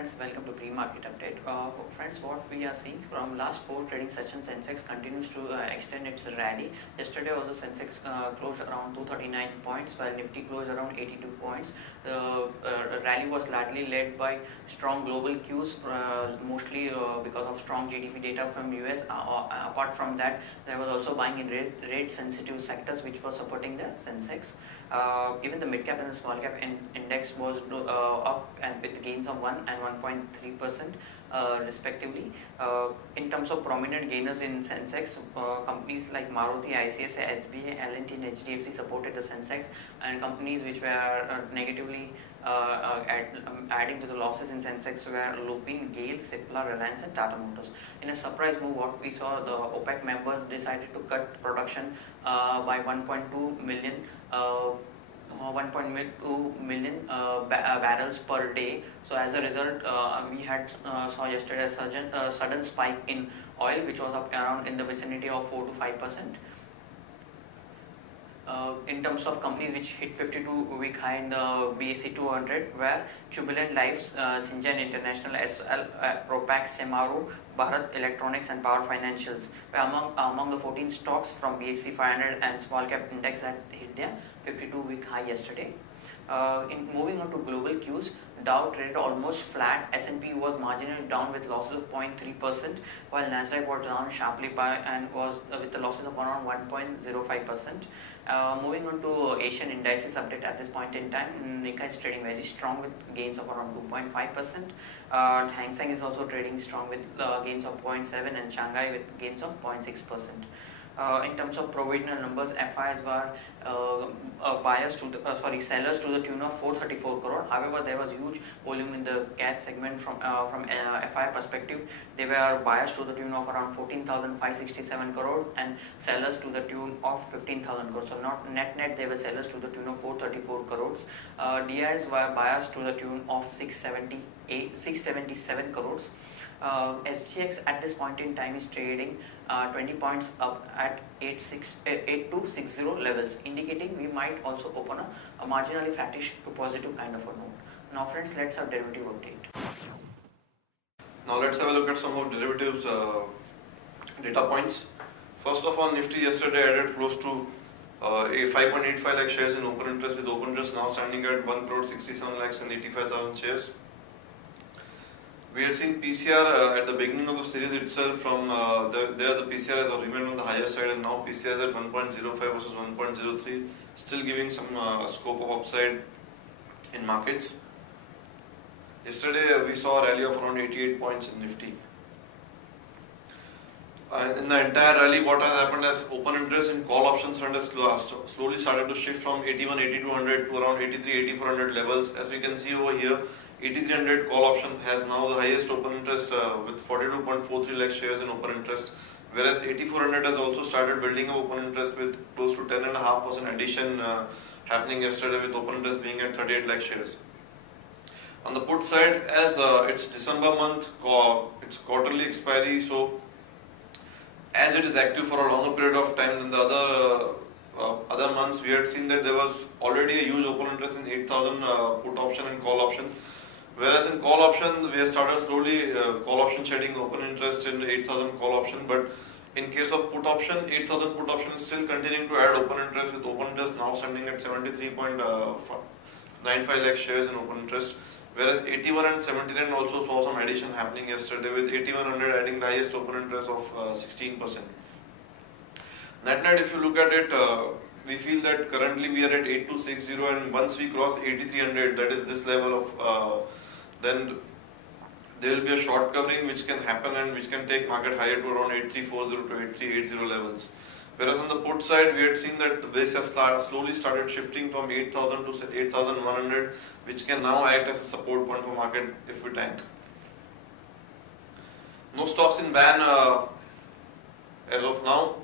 friends, welcome to pre-market update. Friends, what we are seeing from last 4 trading sessions, Sensex continues to extend its rally. Yesterday also Sensex closed around 239 points while Nifty closed around 82 points. The rally was largely led by strong global cues, mostly because of strong GDP data from US. Apart from that, there was also buying in rate sensitive sectors which was supporting the Sensex. Even the mid cap and the small cap index was up and with gains of 1 and 1.3% respectively. In terms of prominent gainers in Sensex, companies like Maruti, ICICI, SBI, L&T and HDFC supported the Sensex, and companies which were negatively adding to the losses in Sensex were Lupin, GAIL, Cipla, Reliance and Tata Motors. In a surprise move, what we saw, the OPEC members decided to cut production by 1.2 million 1.2 million barrels per day. So as a result, we had saw yesterday a sudden spike in oil, which was up around in the vicinity of 4 to 5%. In terms of companies which hit 52-week high in the BSE 200 were Jubilant Life, Syngene International, SL, Propack, Semaru, Bharat Electronics and Power Financials were among the 14 stocks from BSE 500 and small cap index that hit their 52-week high yesterday. In moving on to global cues, Dow traded almost flat, S&P was marginally down with losses of 0.3%, while Nasdaq was down sharply by and was with the losses of around 1.05%. Moving on to Asian indices update at this point in time, Nikkei is trading very strong with gains of around 2.5%. Hang Seng is also trading strong with gains of 0.7% and Shanghai with gains of 0.6%. In terms of provisional numbers, FIs were sellers to the tune of 434 crore. However, there was huge volume in the cash segment from FI perspective. They were buyers to the tune of around 14,567 crore and sellers to the tune of 15,000 crore. So not net they were sellers to the tune of 434 crores. DIs were buyers to the tune of 677 crores. SGX at this point in time is trading 20 points up at 8260 levels, indicating we might also open a marginally flattish to positive kind of a note. Now friends, let's have derivative update. Now let's have a look at some of derivatives data points. First of all, Nifty yesterday added close to a 5.85 lakh shares in open interest, with open interest now standing at 1 crore 67 lakhs and 85,000 shares. We had seen PCR at the beginning of the series itself. From there the PCR has remained on the higher side, and now PCR is at 1.05 versus 1.03, still giving some scope of upside in markets. Yesterday we saw a rally of around 88 points in Nifty. In the entire rally, what has happened is open interest in call options front has slowly started to shift from 81, 8200 to around 83, 8400 levels. As we can see over here, 8300 call option has now the highest open interest with 42.43 lakh shares in open interest, whereas 8400 has also started building up open interest with close to 10.5% addition happening yesterday, with open interest being at 38 lakh shares. On the put side, as it's December month, it's quarterly expiry, so as it is active for a longer period of time than the other months, we had seen that there was already a huge open interest in 8,000 put option and call option. Whereas in call option, we have started slowly call option shedding open interest in 8,000 call option, but in case of put option, 8,000 put option is still continuing to add open interest, with open interest now standing at 73.95 lakh shares in open interest. Whereas 81 and 79 also saw some addition happening yesterday, with 8100 adding the highest open interest of 16%. Net, if you look at it, we feel that currently we are at 8260, and once we cross 8300, that is this level of then there will be a short covering which can happen and which can take market higher to around 8340 to 8380 levels. Whereas on the put side, we had seen that the base has slowly started shifting from 8000 to 8100, which can now act as a support point for market if we tank. No stocks in ban as of now.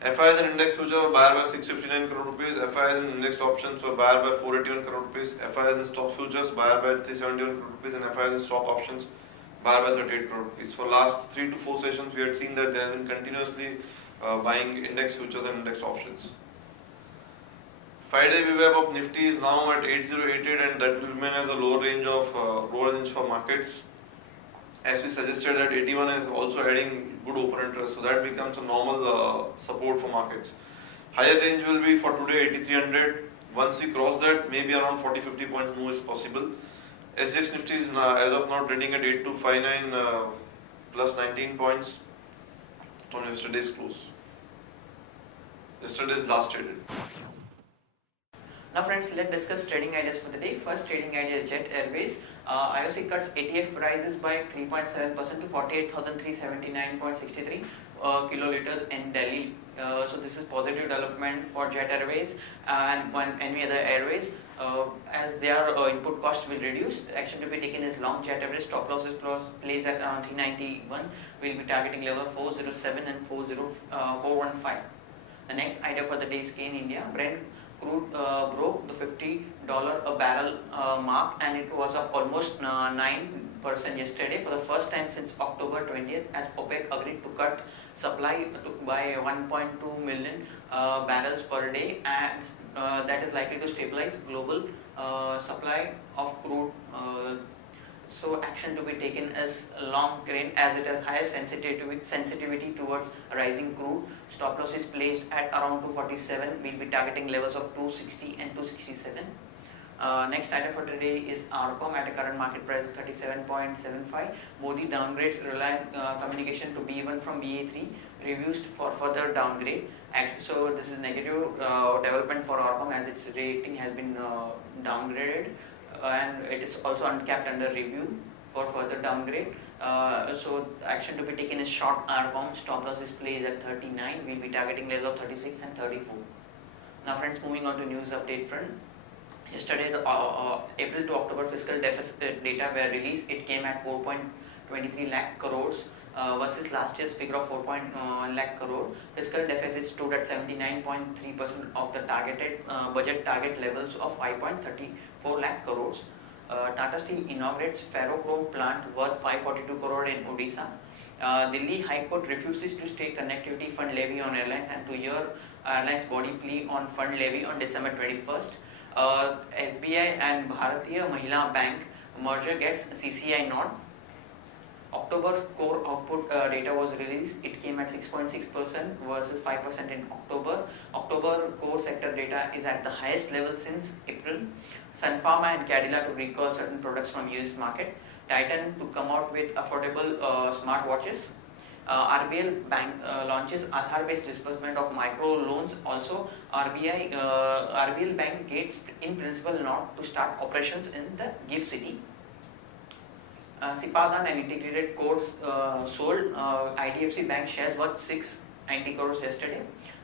FIs and index futures were buyer by 659 crore rupees, FIs and index options were buyer by 481 crore rupees, FIs and stock futures buyer by 371 crore rupees, and FIs and stock options buyer by 38 crore rupees. For last 3 to 4 sessions, we had seen that they have been continuously buying index futures and index options. 5-day VWAP of Nifty is now at 8088 and that will remain as a lower range for markets. As we suggested that 81 is also adding good open interest, so that becomes a normal support for markets. Higher range will be for today 8300. Once we cross that, maybe around 40-50 points move is possible. SGX Nifty is as of now trading at 8259 plus 19 points from yesterday's close. Yesterday's last traded. Now friends, let's discuss trading ideas for the day. First trading idea is Jet Airways. IOC cuts ATF prices by 3.7% to 48,379.63 kiloliters in Delhi. So this is positive development for Jet Airways and any other airways. As their input cost will reduce, action to be taken is long Jet Airways. Stop losses placed at around 391. We'll be targeting level 407 and 415. The next idea for the day is Kane India. Brent crude broke the $50 a barrel mark and it was up almost 9% yesterday for the first time since October 20th as OPEC agreed to cut supply by 1.2 million barrels per day, and that is likely to stabilize global supply of crude. So action to be taken is long grain as it has higher sensitivity towards rising crude. Stop loss is placed at around 247. We'll be targeting levels of 260 and 267. Next item for today is RCOM at a current market price of 37.75. Modi downgrades Reliance Communication to B1 from BA3, reviews for further downgrade. So this is negative development for RCOM as its rating has been downgraded. And it is also uncapped under review for further downgrade. So action to be taken is short RCOM. Stop loss is placed at 39. We'll be targeting levels of 36 and 34. Now friends, moving on to news update front. Yesterday, the April to October fiscal deficit data were released. It came at 4.23 lakh crores versus last year's figure of 4.1 lakh crore. Fiscal deficit stood at 79.3% of the targeted budget target levels of 5.34 lakh crores. Tata Steel inaugurates ferrochrome plant worth 542 crore in Odisha. Delhi High Court refuses to stay connectivity fund levy on airlines and to hear airlines body plea on fund levy on December 21st. SBI and Bharatiya Mahila Bank merger gets CCI nod. October's core output data was released. It came at 6.6% versus 5% in October. October core sector data is at the highest level since April. Sun Pharma and Cadila to recall certain products from US market. Titan to come out with affordable smartwatches. RBL Bank launches Aadhaar-based disbursement of micro loans. Also, RBL Bank gets in principle not to start operations in the GIFT city. Sipadan and integrated codes sold IDFC Bank shares worth 690 crores yesterday.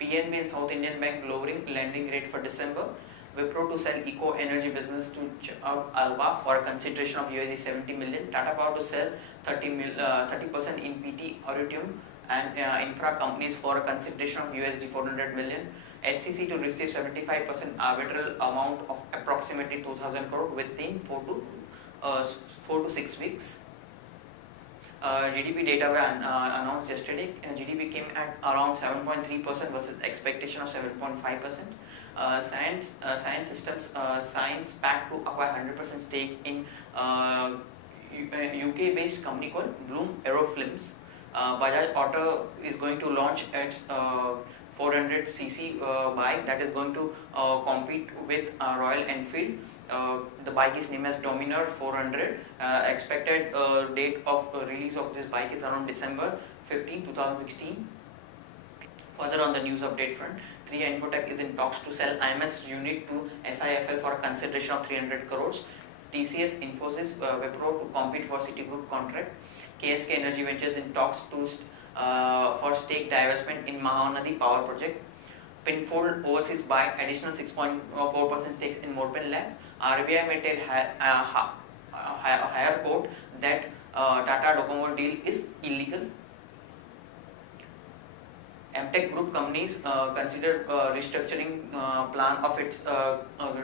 PNB and South Indian Bank lowering lending rate for December. Wipro to sell eco energy business to Alba for a consideration of USD 70 million. Tata Power to sell 30% in PT Auritium and infra companies for a consideration of USD 400 million. HCC to receive 75% arbitral amount of approximately 2,000 crore within 4 to 6 weeks. GDP data were announced yesterday. GDP came at around 7.3% versus expectation of 7.5%. Science Systems Science packed to acquire 100% stake in UK-based company called Bloom Aerofilms. Bajaj Auto is going to launch its 400cc bike that is going to compete with Royal Enfield. The bike is named as Dominar 400. Expected date of release of this bike is around December 15, 2016. Further on the news update front, 3i Infotech is in talks to sell IMS unit to SIFL for a consideration of 300 crores. TCS Infosys Wipro to compete for Citigroup contract. KSK Energy Ventures in talks to for stake divestment in Mahanadi Power Project. Pinfold Overseas buy additional 6.4% stakes in Morpen Lab. RBI may tell higher court that Tata Docomo deal is illegal. MTech Group companies consider restructuring plan of its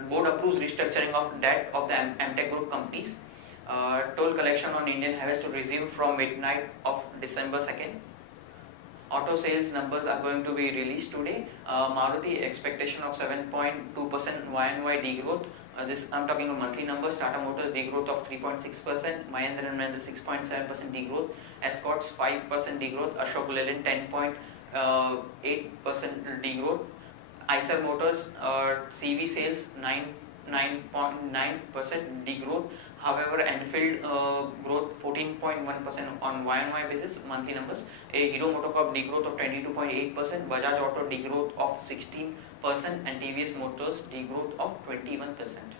board approves restructuring of debt of the MTech Group companies. Toll collection on Indian highways to resume from midnight of December 2nd. Auto sales numbers are going to be released today. Maruti expectation of 7.2% Y&Y degrowth. This I'm talking of monthly numbers. Tata Motors degrowth of 3.6%, Mahindra and Mahindra 6.7% degrowth, Escorts 5% degrowth, Ashok Leyland 10.8% degrowth, Eicher Motors CV sales 9.9% degrowth. However, Enfield growth 14.1% on Y&Y basis, monthly numbers. A Hero MotoCorp degrowth of 22.8%, Bajaj Auto degrowth of 16%, and TVS Motors degrowth of 21%.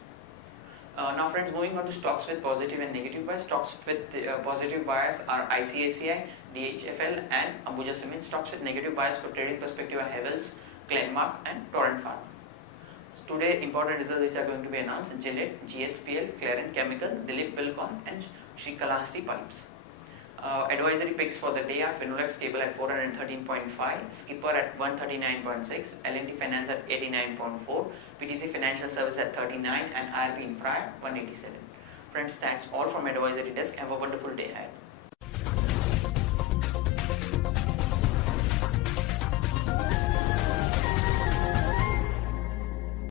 Now friends, moving on to stocks with positive and negative bias. Stocks with positive bias are ICICI, DHFL and Ambuja Cement. Stocks with negative bias for trading perspective are Havells, Glenmark and Torrent Farm. Today, important results which are going to be announced: Gillette, GSPL, Clarent Chemical, Dilip Bilcon and Srikalahasti Pipes. Advisory picks for the day are Finolex Cable at 413.5, Skipper at 139.6, L&T Finance at 89.4, PTC Financial Service at 39 and IRB Infra at 187. Friends, that's all from Advisory Desk. Have a wonderful day ahead.